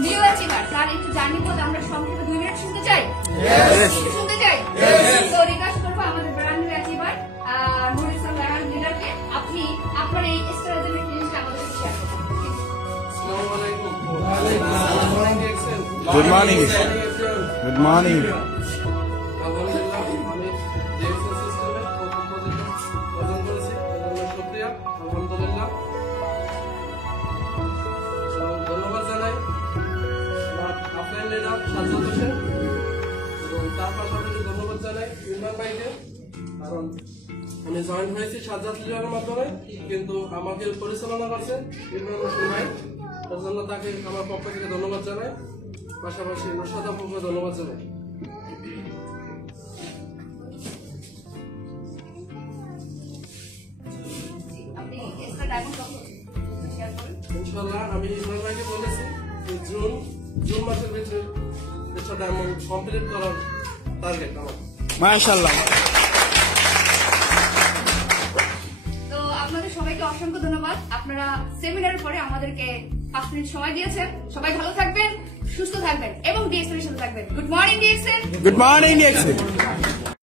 New achiever তার একটু journey পথ আমরা সংক্ষেপে 2 মিনিট শুনতে চাই। শুনতে চাই। তো রিকোয়েস্ট করবো আমাদের brand new achiever Nur Islam Raihan লিডারকে, আপনি আপনার এই স্ট্র্যাটেজিক জিনিসটা আমাদের সাথে শেয়ার করুন। আসসালামু আলাইকুম। Good morning. Good morning. আলহামদুলিল্লাহ আমি ডিএক্সএল সিস্টেমের প্রথম প্রজেক্ট অর্জন করেছি, এজন্য শুকরিয়া। আলহামদুলিল্লাহ ধন্যবাদ জানাই আমার আফলাইন লিডার সাজ্জাদ হোসেন এবং তার পাশাপাশি ধন্যবাদ জানাই ইমরান ভাইকে, কারণ আমি জয়েন হয়েছি সাজ্জাদ লিডারের মাধ্যমে, কিন্তু আমাকে পরিচালনা করছে ইমরান হোসেন ভাই, তার জন্য তাকে আমার পক্ষ থেকে ধন্যবাদ জানাই। পাশাপাশি রশাদ আপুকে ধন্যবাদ জানাই। আপনি এক্সট্রা ডায়মন্ড কত শেয়ার করুন। ইনশাআল্লাহ আমি ইমরান ভাইকে বলেছি যে জুন মাসের ভিতরে একটা ডায়মন্ড কমপ্লিট করার টার্গেট আমার। MashaAllah. তো আপনাদের সবাইকে অসংখ্য ধন্যবাদ। আপনারা সেমিনারের পরে আমাদেরকে 5 মিনিট সময় দিয়েছেন। সবাই ভালো থাকবেন, সুস্থ থাকবেন এবং ডিএক্সএল এর সাথে থাকবেন। Good morning DXL. Good morning, DXL.